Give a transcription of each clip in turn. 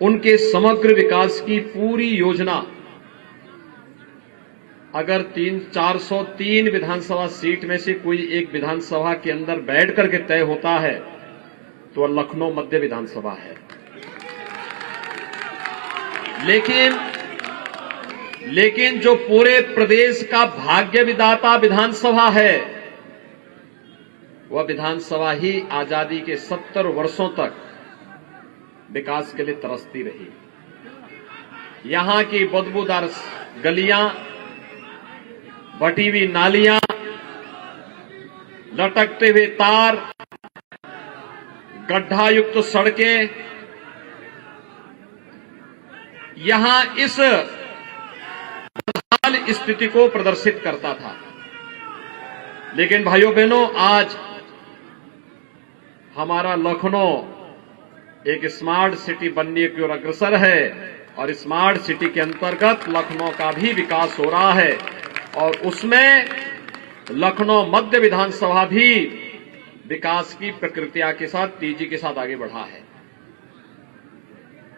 उनके समग्र विकास की पूरी योजना अगर 403 विधानसभा सीट में से कोई एक विधानसभा के अंदर बैठ करके तय होता है तो लखनऊ मध्य विधानसभा है। लेकिन जो पूरे प्रदेश का भाग्य विधाता विधानसभा है, वह विधानसभा ही आजादी के 70 वर्षों तक विकास के लिए तरसती रही। यहां की बदबूदार गलियां, बटी हुई नालियां, लटकते हुए तार, गड्ढायुक्त सड़कें, यहां इस बदहाल स्थिति को प्रदर्शित करता था। लेकिन भाइयों बहनों, आज हमारा लखनऊ एक स्मार्ट सिटी बनने की ओर अग्रसर है और स्मार्ट सिटी के अंतर्गत लखनऊ का भी विकास हो रहा है और उसमें लखनऊ मध्य विधानसभा भी विकास की प्रक्रिया के साथ तेजी के साथ आगे बढ़ा है।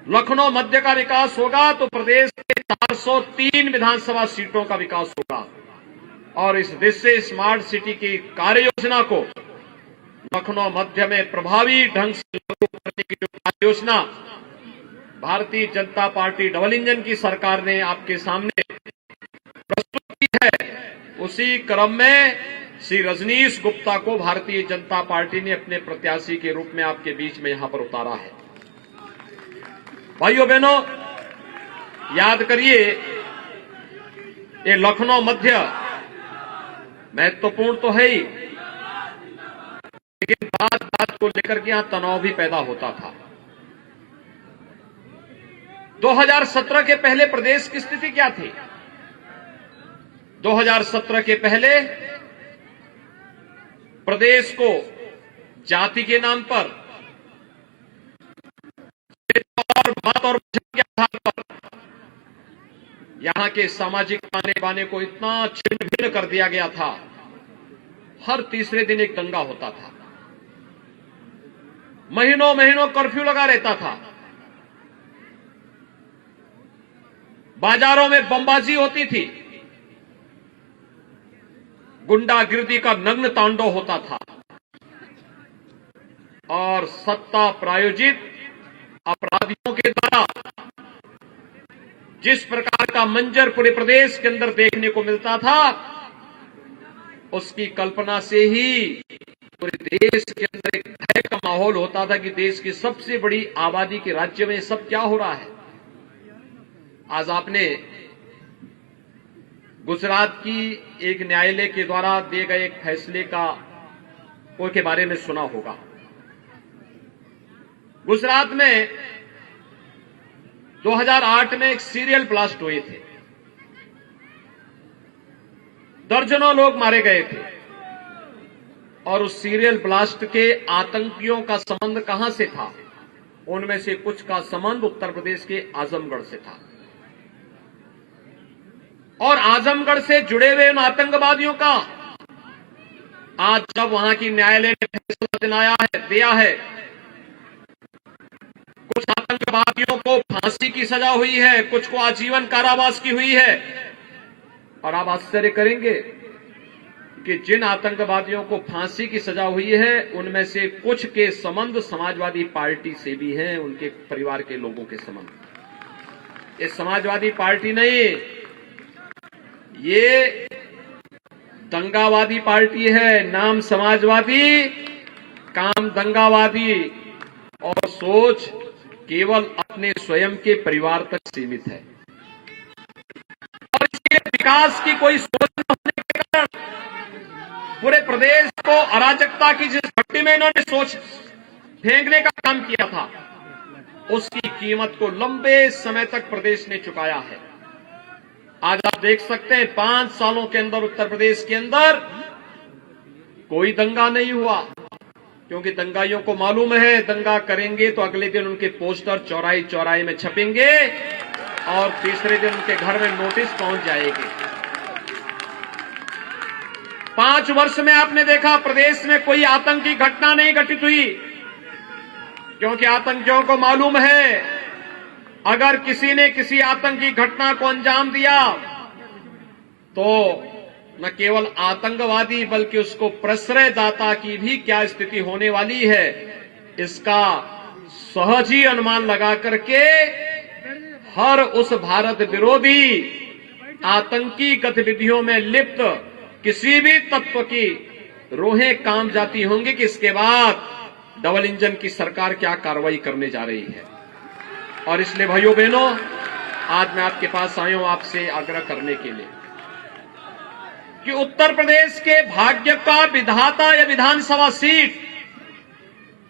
लखनऊ मध्य का विकास होगा तो प्रदेश के 403 विधानसभा सीटों का विकास होगा और इस दृश्य स्मार्ट सिटी की कार्य योजना को लखनऊ मध्य में प्रभावी ढंग से लागू करने की जो कार्य योजना Bharatiya Janata party double engine की सरकार ने आपके सामने प्रस्तुत की है, उसी क्रम में श्री रजनीश गुप्ता को भारतीय जनता पार्टी ने अपने प्रत्याशी के रूप में आपके बीच में यहां पर उतारा है। भाइयों बहनों, याद करिए, ये लखनऊ मध्य महत्वपूर्ण तो है ही, लेकिन बात को लेकर के यहां तनाव भी पैदा होता था। 2017 के पहले प्रदेश की स्थिति क्या थी? 2017 के पहले प्रदेश को जाति के नाम पर और मत और के आधार पर यहां के सामाजिक ताने बाने को इतना छिन्न भिन्न कर दिया गया था। हर तीसरे दिन एक दंगा होता था, महीनों महीनों कर्फ्यू लगा रहता था, बाजारों में बमबाजी होती थी, गुंडागिर्दी का नग्न तांडव होता था और सत्ता प्रायोजित अपराधियों के द्वारा जिस प्रकार का मंजर पूरे प्रदेश के अंदर देखने को मिलता था, उसकी कल्पना से ही पूरे देश के अंदर एक भय का माहौल होता था कि देश की सबसे बड़ी आबादी के राज्य में सब क्या हो रहा है। आज आपने गुजरात की एक न्यायालय के द्वारा दिए गए एक फैसले के बारे में सुना होगा। गुजरात में 2008 में एक सीरियल ब्लास्ट हुए थे, दर्जनों लोग मारे गए थे और उस सीरियल ब्लास्ट के आतंकियों का संबंध कहां से था? उनमें से कुछ का संबंध उत्तर प्रदेश के आजमगढ़ से था और आजमगढ़ से जुड़े हुए उन आतंकवादियों का आज जब वहां की न्यायालय ने फैसला दिया है, कुछ आतंकवादियों को फांसी की सजा हुई है, कुछ को आजीवन कारावास की हुई है। और आप आश्चर्य करेंगे कि जिन आतंकवादियों को फांसी की सजा हुई है उनमें से कुछ के संबंध समाजवादी पार्टी से भी हैं, उनके परिवार के लोगों के संबंध। ये समाजवादी पार्टी नहीं, ये दंगावादी पार्टी है। नाम समाजवादी, काम दंगावादी और सोच केवल अपने स्वयं के परिवार तक सीमित है। और इसके विकास की कोई सोच न होने के कारण पूरे प्रदेश को अराजकता की जिस भट्टी में इन्होंने सोच फेंकने का काम किया था, उसकी कीमत को लंबे समय तक प्रदेश ने चुकाया है। आज आप देख सकते हैं 5 सालों के अंदर उत्तर प्रदेश के अंदर कोई दंगा नहीं हुआ, क्योंकि दंगाइयों को मालूम है दंगा करेंगे तो अगले दिन उनके पोस्टर चौराहे चौराहे में छपेंगे और तीसरे दिन उनके घर में नोटिस पहुंच जाएगी। 5 वर्ष में आपने देखा प्रदेश में कोई आतंकी घटना नहीं घटित हुई, क्योंकि आतंकियों को मालूम है अगर किसी ने किसी आतंकी घटना को अंजाम दिया तो न केवल आतंकवादी बल्कि उसको प्रश्रयदाता की भी क्या स्थिति होने वाली है, इसका सहज ही अनुमान लगा करके हर उस भारत विरोधी आतंकी गतिविधियों में लिप्त किसी भी तत्व की रूहें काम जाती होंगी कि इसके बाद डबल इंजन की सरकार क्या कार्रवाई करने जा रही है। और इसलिए भाइयों बहनों, आज मैं आपके पास आया हूं आपसे आग्रह करने के लिए कि उत्तर प्रदेश के भाग्य का विधाता या विधानसभा सीट,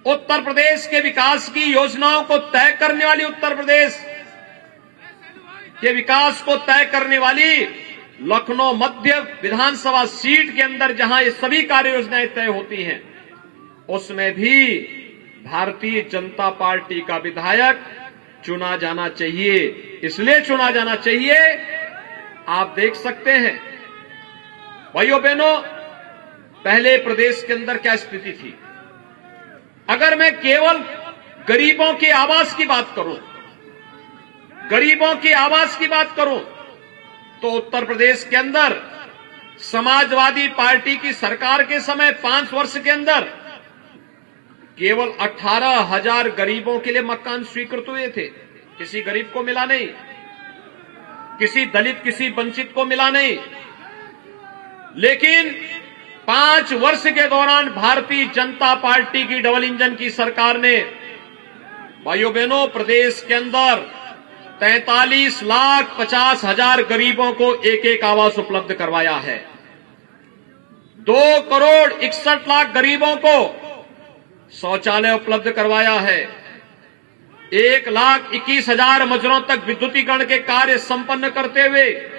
उत्तर प्रदेश के विकास की योजनाओं को तय करने वाली, उत्तर प्रदेश के विकास को तय करने वाली लखनऊ मध्य विधानसभा सीट के अंदर जहां ये सभी कार्य योजनाएं तय होती हैं, उसमें भी भारतीय जनता पार्टी का विधायक चुना जाना चाहिए। इसलिए चुना जाना चाहिए, आप देख सकते हैं भाइयों बहनों, पहले प्रदेश के अंदर क्या स्थिति थी। अगर मैं केवल गरीबों के आवास की बात करूं, गरीबों की आवास की बात करूं, तो उत्तर प्रदेश के अंदर समाजवादी पार्टी की सरकार के समय 5 वर्ष के अंदर केवल 18,000 गरीबों के लिए मकान स्वीकृत हुए थे। किसी गरीब को मिला नहीं, किसी दलित, किसी वंचित को मिला नहीं। लेकिन 5 वर्ष के दौरान भारतीय जनता पार्टी की डबल इंजन की सरकार ने भाइयों बहनों प्रदेश के अंदर 43,50,000 गरीबों को एक एक आवास उपलब्ध करवाया है। 2,61,00,000 गरीबों को शौचालय उपलब्ध करवाया है। 1,21,000 मजरों तक विद्युतीकरण के कार्य संपन्न करते हुए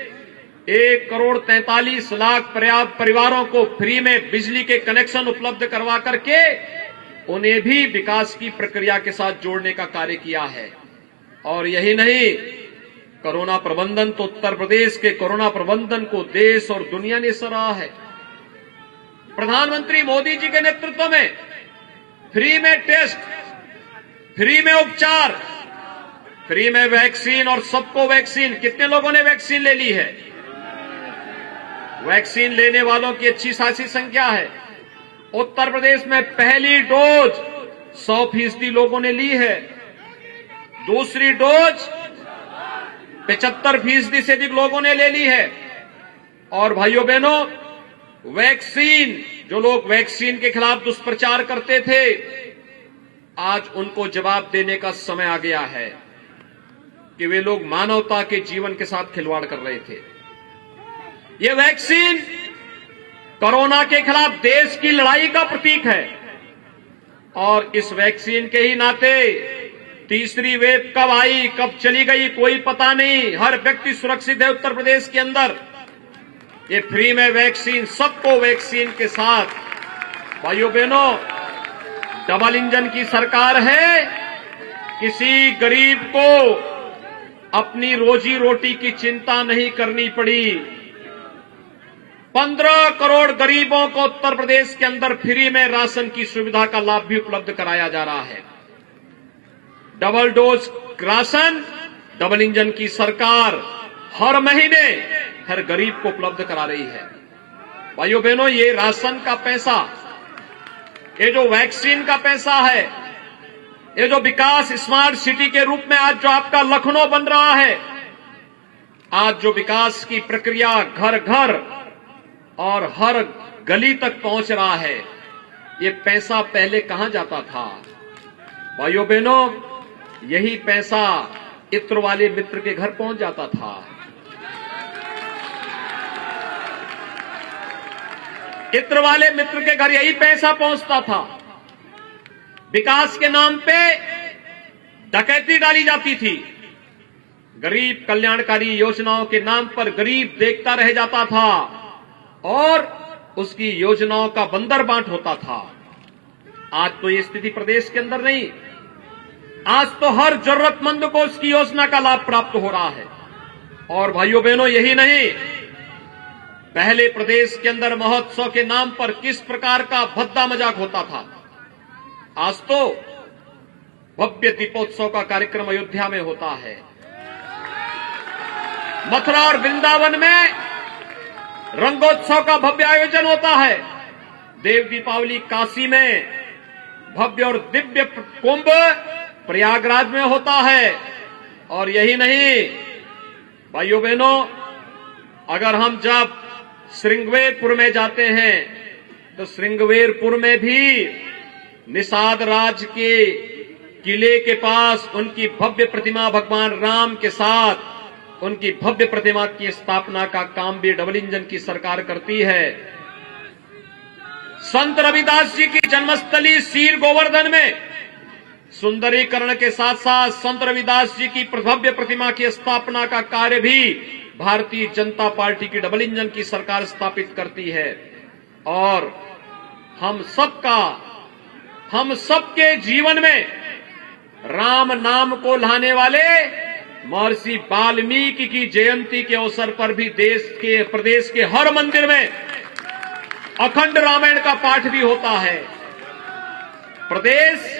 1,43,00,000 परिवारों को फ्री में बिजली के कनेक्शन उपलब्ध करवा करके उन्हें भी विकास की प्रक्रिया के साथ जोड़ने का कार्य किया है। और यही नहीं, कोरोना प्रबंधन तो उत्तर प्रदेश के कोरोना प्रबंधन को देश और दुनिया ने सराहा है। प्रधानमंत्री मोदी जी के नेतृत्व में फ्री में टेस्ट, फ्री में उपचार, फ्री में वैक्सीन और सबको वैक्सीन। कितने लोगों ने वैक्सीन ले ली है? वैक्सीन लेने वालों की अच्छी खासी संख्या है। उत्तर प्रदेश में पहली डोज 100% लोगों ने ली है, दूसरी डोज 75% से अधिक लोगों ने ले ली है। और भाइयों बहनों, वैक्सीन, जो लोग वैक्सीन के खिलाफ दुष्प्रचार करते थे, आज उनको जवाब देने का समय आ गया है कि वे लोग मानवता के जीवन के साथ खिलवाड़ कर रहे थे। ये वैक्सीन कोरोना के खिलाफ देश की लड़ाई का प्रतीक है। और इस वैक्सीन के ही नाते तीसरी वेव कब आई, कब चली गई, कोई पता नहीं। हर व्यक्ति सुरक्षित है उत्तर प्रदेश के अंदर। ये फ्री में वैक्सीन, सबको वैक्सीन के साथ भाइयों बहनों, डबल इंजन की सरकार है। किसी गरीब को अपनी रोजी रोटी की चिंता नहीं करनी पड़ी। 15 करोड़ गरीबों को उत्तर प्रदेश के अंदर फ्री में राशन की सुविधा का लाभ भी उपलब्ध कराया जा रहा है। Double dose ration double engine की सरकार हर महीने हर गरीब को उपलब्ध करा रही है। भाइयों बहनों, ये राशन का पैसा, ये जो वैक्सीन का पैसा है, ये जो विकास स्मार्ट सिटी के रूप में आज जो आपका लखनऊ बन रहा है, आज जो विकास की प्रक्रिया घर घर और हर गली तक पहुंच रहा है, ये पैसा पहले कहां जाता था? भाइयों बहनों, यही पैसा इत्र वाले मित्र के घर पहुंच जाता था। इत्र वाले मित्र के घर यही पैसा पहुंचता था। विकास के नाम पे डकैती डाली जाती थी। गरीब कल्याणकारी योजनाओं के नाम पर गरीब देखता रह जाता था और उसकी योजनाओं का बंदर बांट होता था। आज तो ये स्थिति प्रदेश के अंदर नहीं। आज तो हर जरूरतमंद को उसकी योजना का लाभ प्राप्त हो रहा है। और भाइयों बहनों, यही नहीं, पहले प्रदेश के अंदर महोत्सव के नाम पर किस प्रकार का भद्दा मजाक होता था, आज तो भव्य दीपोत्सव का कार्यक्रम अयोध्या में होता है। मथुरा और वृंदावन में रंगोत्सव का भव्य आयोजन होता है। देव दीपावली काशी में भव्य और दिव्य कुंभ प्रयागराज में होता है। और यही नहीं भाइयों बहनों, अगर हम जब श्रृंगवेरपुर में जाते हैं तो श्रृंगवेरपुर में भी निषाद राज के किले के पास उनकी भव्य प्रतिमा भगवान राम के साथ उनकी भव्य प्रतिमा की स्थापना का काम भी डबल इंजन की सरकार करती है। संत रविदास जी की जन्मस्थली सीर गोवर्धन में सुंदरीकरण के साथ साथ संत रविदास जी की भव्य प्रतिमा की स्थापना का कार्य भी भारतीय जनता पार्टी की डबल इंजन की सरकार स्थापित करती है। और हम सबके जीवन में राम नाम को लाने वाले महर्षि वाल्मीकि की जयंती के अवसर पर भी प्रदेश के हर मंदिर में अखंड रामायण का पाठ भी होता है। प्रदेश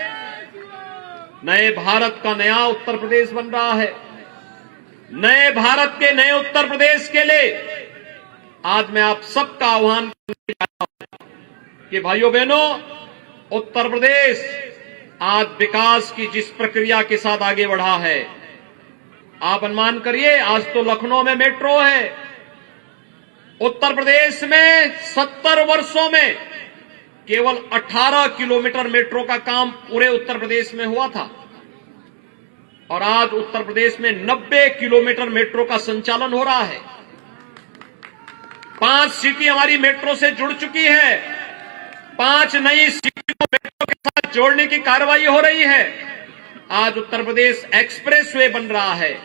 नए भारत का नया उत्तर प्रदेश बन रहा है। नए भारत के नए उत्तर प्रदेश के लिए आज मैं आप सबका आह्वान करने जा रहा हूं कि भाइयों बहनों, उत्तर प्रदेश आज विकास की जिस प्रक्रिया के साथ आगे बढ़ा है, आप अनुमान करिए, आज तो लखनऊ में मेट्रो है। उत्तर प्रदेश में 70 वर्षों में केवल 18 किलोमीटर मेट्रो का काम पूरे उत्तर प्रदेश में हुआ था और आज उत्तर प्रदेश में 90 किलोमीटर मेट्रो का संचालन हो रहा है। 5 सिटी हमारी मेट्रो से जुड़ चुकी है। 5 नई सिटी को मेट्रो के साथ जोड़ने की कार्रवाई हो रही है। आज उत्तर प्रदेश एक्सप्रेसवे बन रहा है।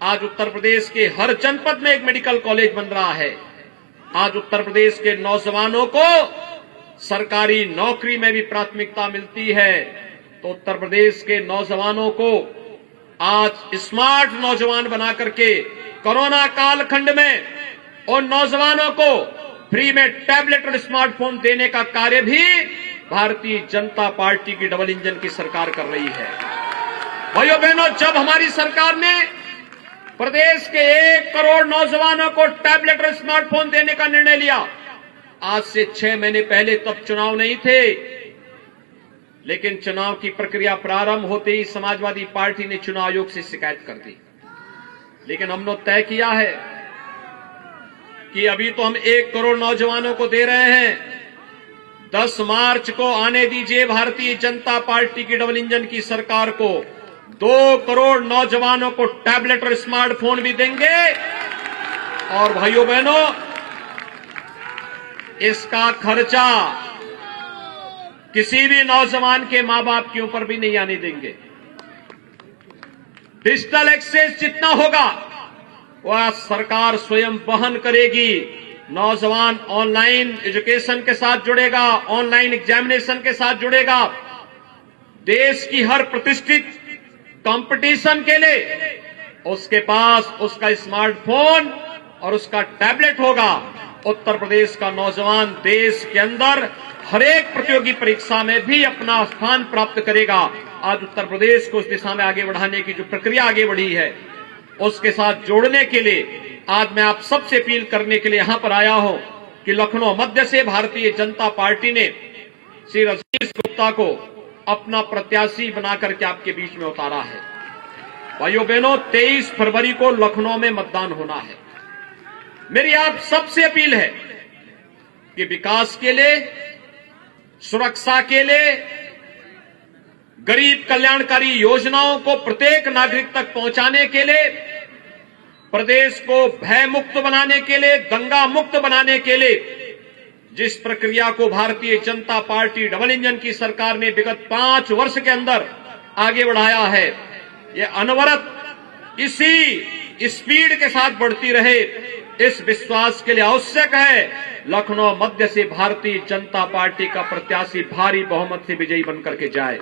आज उत्तर प्रदेश के हर जनपद में एक मेडिकल कॉलेज बन रहा है। आज उत्तर प्रदेश के नौजवानों को सरकारी नौकरी में भी प्राथमिकता मिलती है। तो उत्तर प्रदेश के नौजवानों को आज स्मार्ट नौजवान बना करके कोरोना कालखंड में उन नौजवानों को फ्री में टैबलेट और स्मार्टफोन देने का कार्य भी भारतीय जनता पार्टी की डबल इंजन की सरकार कर रही है। भाइयों बहनों, जब हमारी सरकार ने प्रदेश के 1 करोड़ नौजवानों को टैबलेट और स्मार्टफोन देने का निर्णय लिया, आज से 6 महीने पहले तब चुनाव नहीं थे, लेकिन चुनाव की प्रक्रिया प्रारंभ होते ही समाजवादी पार्टी ने चुनाव आयोग से शिकायत कर दी। लेकिन हमने तय किया है कि अभी तो हम 1 करोड़ नौजवानों को दे रहे हैं। 10 मार्च को आने दीजिए भारतीय जनता पार्टी की डबल इंजन की सरकार को 2 करोड़ नौजवानों को टैबलेट और स्मार्टफोन भी देंगे। और भाइयों बहनों, इसका खर्चा किसी भी नौजवान के मां बाप के ऊपर भी नहीं आने देंगे। डिजिटल एक्सेस जितना होगा वह सरकार स्वयं वहन करेगी। नौजवान ऑनलाइन एजुकेशन के साथ जुड़ेगा, ऑनलाइन एग्जामिनेशन के साथ जुड़ेगा। देश की हर प्रतिष्ठित कंपटीशन के लिए उसके पास उसका स्मार्टफोन और उसका टैबलेट होगा। उत्तर प्रदेश का नौजवान देश के अंदर हर एक प्रतियोगी परीक्षा में भी अपना स्थान प्राप्त करेगा। आज उत्तर प्रदेश को उस दिशा में आगे बढ़ाने की जो प्रक्रिया आगे बढ़ी है, उसके साथ जोड़ने के लिए आज मैं आप सबसे अपील करने के लिए यहां पर आया हूं कि लखनऊ मध्य से भारतीय जनता पार्टी ने श्री रजनीश गुप्ता को अपना प्रत्याशी बनाकर के आपके बीच में उतारा है। भाइयों बहनों, 23 फरवरी को लखनऊ में मतदान होना है। मेरी आप सबसे अपील है कि विकास के लिए, सुरक्षा के लिए, गरीब कल्याणकारी योजनाओं को प्रत्येक नागरिक तक पहुंचाने के लिए, प्रदेश को भय मुक्त बनाने के लिए, दंगा मुक्त बनाने के लिए जिस प्रक्रिया को Bharatiya Janata party double engine की सरकार ने विगत 5 वर्ष के अंदर आगे बढ़ाया है, ये अनवरत इसी स्पीड के साथ बढ़ती रहे, इस विश्वास के लिए आवश्यक है लखनऊ मध्य से भारतीय जनता पार्टी का प्रत्याशी भारी बहुमत से विजयी बनकर के जाए।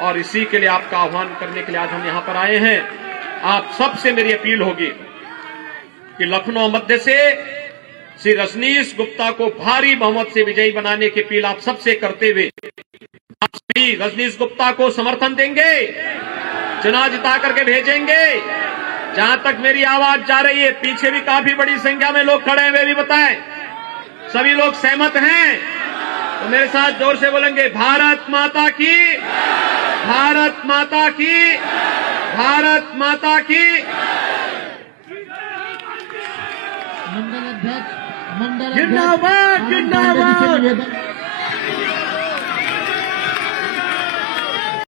और इसी के लिए आपका आह्वान करने के लिए आज हम यहां पर आए हैं। आप सबसे मेरी अपील होगी कि लखनऊ मध्य से श्री रजनीश गुप्ता को भारी बहुमत से विजयी बनाने की अपील आप सबसे करते हुए आप सभी रजनीश गुप्ता को समर्थन देंगे, चुनाव जिता करके भेजेंगे। जहां तक मेरी आवाज जा रही है, पीछे भी काफी बड़ी संख्या में लोग खड़े हैं, वे भी बताएं सभी लोग सहमत हैं तो मेरे साथ जोर से बोलेंगे, भारत माता की, भारत माता की, भारत माता की। जिंदाबाद जिंदाबाद।